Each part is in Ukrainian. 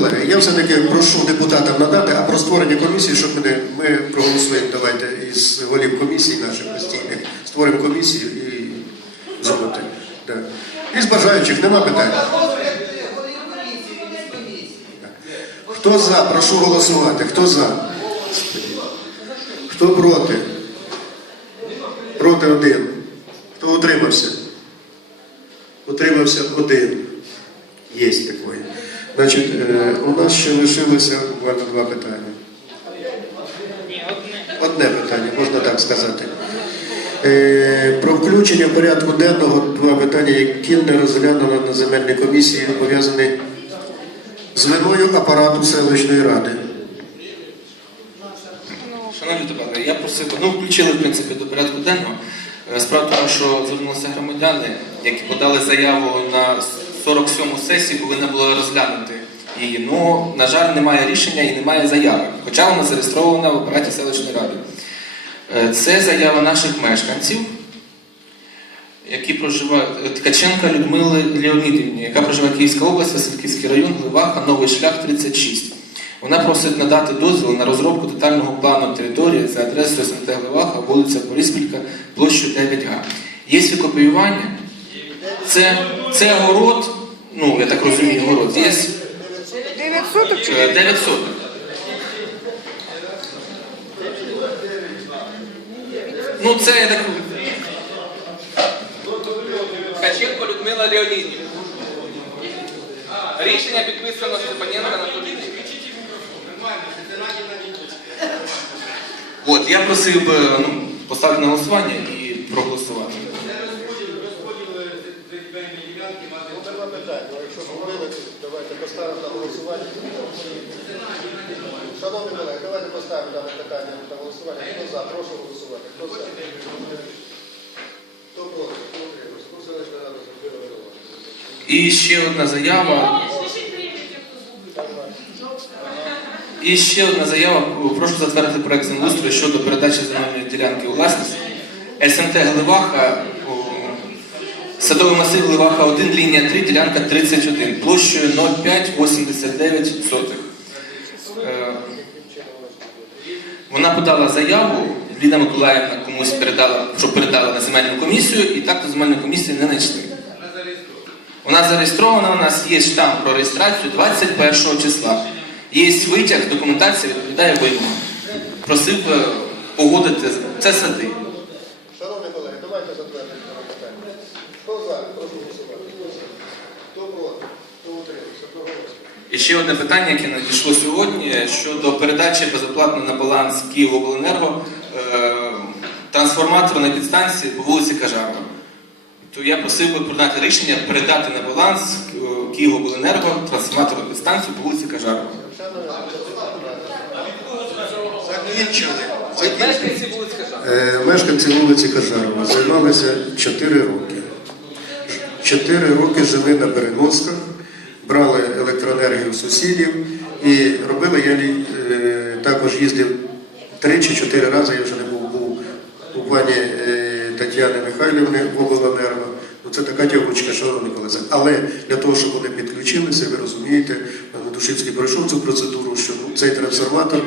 Колеги, я все-таки прошу депутатам надати, а про створення комісії, щоб ми, ми проголосуємо давайте із голів комісій наших постійних, створимо комісію і зробити. Да. Із бажаючих нема питань. Хто за? Прошу голосувати. Хто за? Хто проти? Проти один. Хто утримався? Утримався один. Значить, е, у нас ще лишилося буквально два питання. Одне питання, можна так сказати. Е, Про включення порядку денного два питання, які не розглянули на земельній комісії, пов'язані з виною апарату селищної ради. Шановні депутати, я просив, ну включили в принципі до порядку денного. Е, Справа тому, що звернулися громадяни, які подали заяву на 47-му сесію, повинна була розглянути її. Ну, на жаль, немає рішення і немає заяви, хоча вона зареєстрована в апараті селищної ради. Е, Це заява наших мешканців, які проживають е, Ткаченка Людмили Леонідівні, яка проживає в Київська область, Васильківський район, Гливаха, Новий шлях 36. Вона просить надати дозвіл на розробку детального плану території за адресою СМТ Гливаха, вулиця Бориспілька, площу 9 га. Є викопіювання. Це, це город, ну я так розумію, город. Є 9 суток чи е, 9 соток. Ну це я так. Ткаченко Людмила Леонідівна. Рішення підписано Степаненко Анатолій. От, я просив би ну, поставити на голосування і проголосувати. Питань, якщо помилити, давайте поставимо на голосування. Шановні колеги, давайте поставимо дане питання на голосування. Хто за? Прошу голосувати. Хто за? Хто проти? Хто утримався? Ну, зробила. І ще одна заява. І ще одна заява. Прошу затвердити проект землеустрою щодо передачі земельної ділянки у власність. СМТ Гливаха, садовий масив Гливаха 1, лінія 3, ділянка 31, площею 0,589 сотих. Е, Вона подала заяву, Ліна Миколаївна комусь передала, що передала на земельну комісію, і так до земельної комісії не знайшли. Вона зареєстрована, у нас є штамп про реєстрацію 21 числа. Є витяг, документація відповідає вимогам. Просив погодити це сади. Шановні колеги, давайте затвердимо дане питання. Хто? Прошу голосувати. Хто проти? Хто утримався? Хто голосує? І ще одне питання, яке надійшло сьогодні щодо передачі безоплатно на баланс Київобленерго е, трансформатору на підстанції по вулиці Кажарова. То я просив би прийняти рішення передати на баланс е, Київобленерго трансформаторну підстанцію по вулиці Кажарова. Закінчили. Мешканці вулиці Кажарова. Е, Мешканці вулиці Кажарова займалися 4 роки. 4 роки жили на переносках, брали електроенергію у сусідів і робили, я е, також їздив 3 чи 4 рази, я вже не був, був у пані е, Тетяни Михайлівни в обленерго. Ну, це така тягучка, що робить колеса. Але для того, щоб вони підключилися, ви розумієте, Душицький пройшов цю процедуру, що цей трансформатор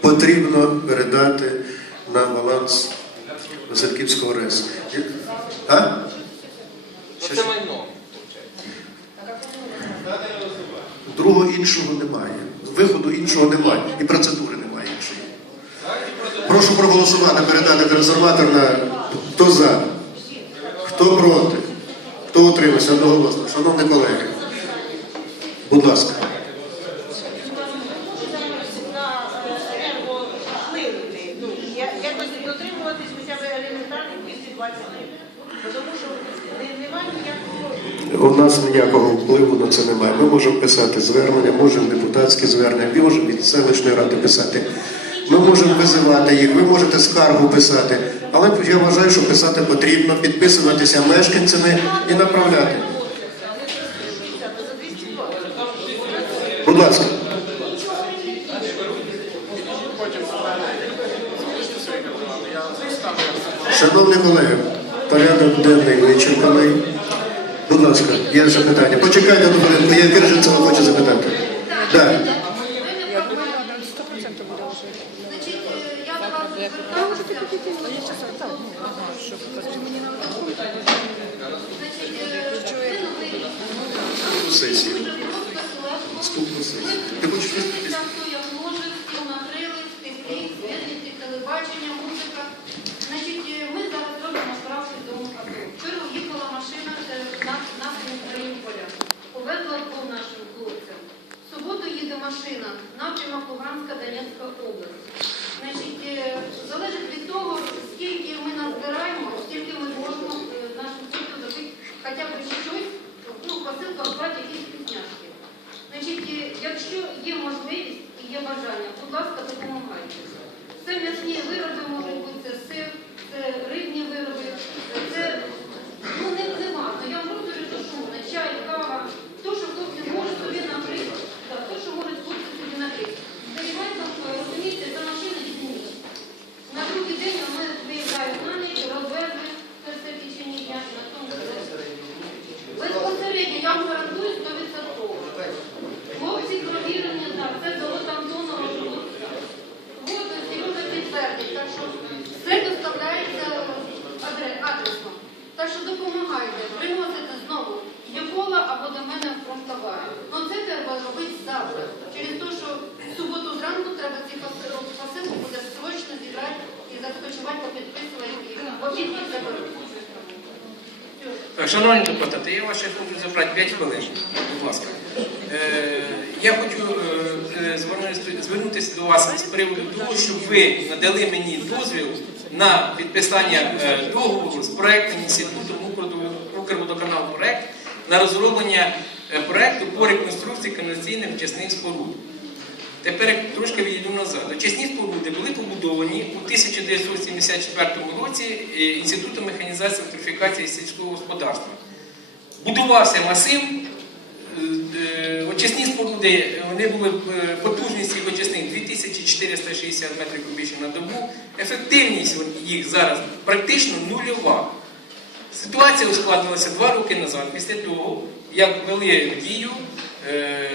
потрібно передати на баланс Васильківського РЕС. А? Ну, Це майно. Другого іншого немає. Виходу іншого немає. І процедури немає іншої. Прошу проголосувати, передати трансформатор на хто за, хто проти, хто утримався одноголосно. Шановні колеги, будь ласка. Ну, якось дотримуватись хоча б елементарних 220 гривень. Тому що не- немає ніякого. У нас ніякого впливу на це немає. Ми можемо писати звернення, можемо депутатські звернення, ми можемо від селищної ради писати. Ми можемо визивати їх, ви можете скаргу писати. Але я вважаю, що писати потрібно, підписуватися мешканцями і направляти. Будь ласка. Шановні колеги, порядок денний вичерпаний. Будь ласка, є запитання. Почекайте хвилинку, я Кирженцева хочу запитати. Значить, е, просто. Наступну сесію. Ти хочеш виступити? Машина, напрямок Луганська, Донецька Шановні депутати, я вас ще хочу забрати 5 хвилин, будь ласка. Е, я хочу е, е, звернутися- до вас з приводу того, щоб ви надали мені дозвіл на підписання договору з проектним інститутом «Укрводо- Укрводоканал проект на розроблення проекту по реконструкції каналізаційних очисних споруд. Тепер трошки відійду назад. Очисні споруди були побудовані у 1974 році е, Інститутом механізації електрифікації сільського господарства. Будувався масив, е, е, очисні споруди, вони були потужність їх очисних 2460 метрів кубічних на добу. Ефективність їх зараз практично нульова. Ситуація ускладнилася два роки назад, після того, як ввели в дію е,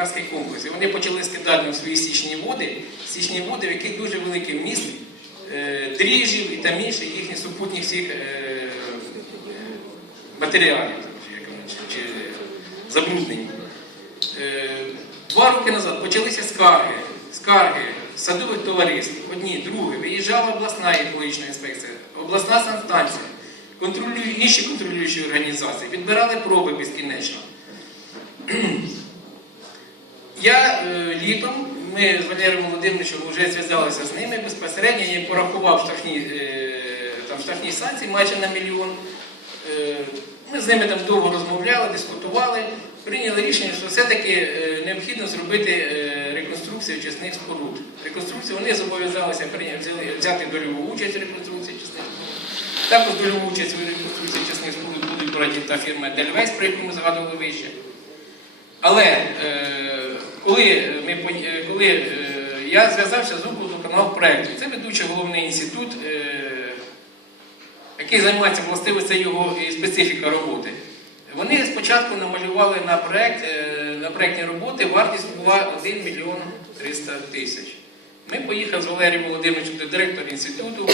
обласний комплекс. І вони почали скидати в свої стічні води, стічні води, в яких дуже великий вміст е, дріжджів і там інших їхніх супутніх всіх е, матеріалів чи, забруднень. Е, Два роки назад почалися скарги, скарги садових товариств, одні, другі, виїжджала обласна екологічна інспекція, обласна санстанція, інші контролюючі організації, відбирали проби безкінечно. Я е, літом, ми з Валерієм Володимировичем вже зв'язалися з ними безпосередньо, я порахував штрафні, е, там, штрафні санкції майже на мільйон. Е, Ми з ними там довго розмовляли, дискутували, прийняли рішення, що все-таки е, необхідно зробити е, реконструкцію очисних споруд. Реконструкцію вони зобов'язалися взяти дольову участь у реконструкції очисних споруд. Також дольову участь у реконструкції очисних споруд будуть брати та фірма Дельвейс, про яку ми згадували вище. Але е, коли, ми, е, коли е, я зв'язався з Укрводоканал проєкту, це ведучий головний інститут, е, який займається властивостю його і специфіка роботи. Вони спочатку намалювали на проєкт, е, на проєктні роботи, вартість була 1 мільйон 300 тисяч. Ми поїхали з Валерієм Володимировичем до директора інституту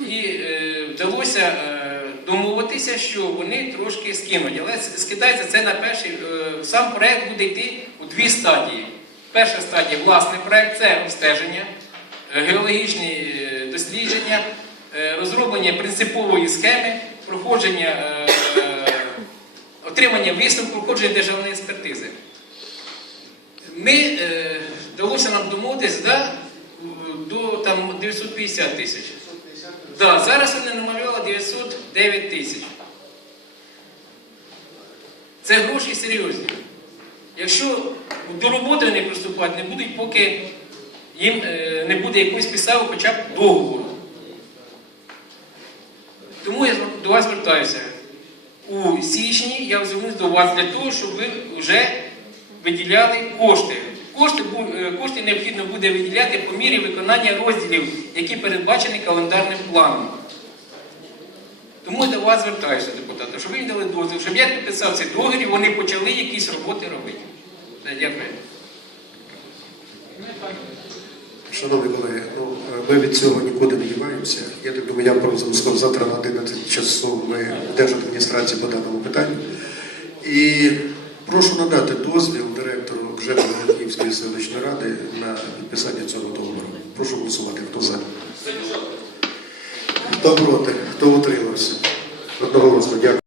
і е, вдалося е, домовитися, що вони трошки скинуть. Але скидається це на перший. е, сам проект буде йти у дві стадії. Перша стадія власний проект це обстеження, е, геологічні е, дослідження, розроблення принципової схеми, проходження, отримання висновку, проходження державної експертизи. Ми вдалося нам домовитись да, до там, 950 тисяч. Да, зараз вони намалювали 909 тисяч. Це гроші серйозні. Якщо до роботи вони приступати не будуть, поки їм е, не буде якоїсь підстави хоча б договору. Тому я до вас звертаюся. У січні я звернусь до вас для того, щоб ви вже виділяли кошти. Кошти, е, кошти необхідно буде виділяти по мірі виконання розділів, які передбачені календарним планом. Тому я до вас звертаюся, депутати, щоб ви мені дали дозвіл, щоб я підписав цей договір і вони почали якісь роботи робити. Дякую. Шановні колеги, ну, ми від цього нікуди не діваємося. Я так думаю, я просто завтра на 11 часу ми в Держадміністрації по даному питанню. І прошу надати дозвіл директору Гжебно-Леонідської селищної ради на підписання цього договору. Прошу голосувати, хто за. Хто проти, хто утримався. Одноголосно, дякую.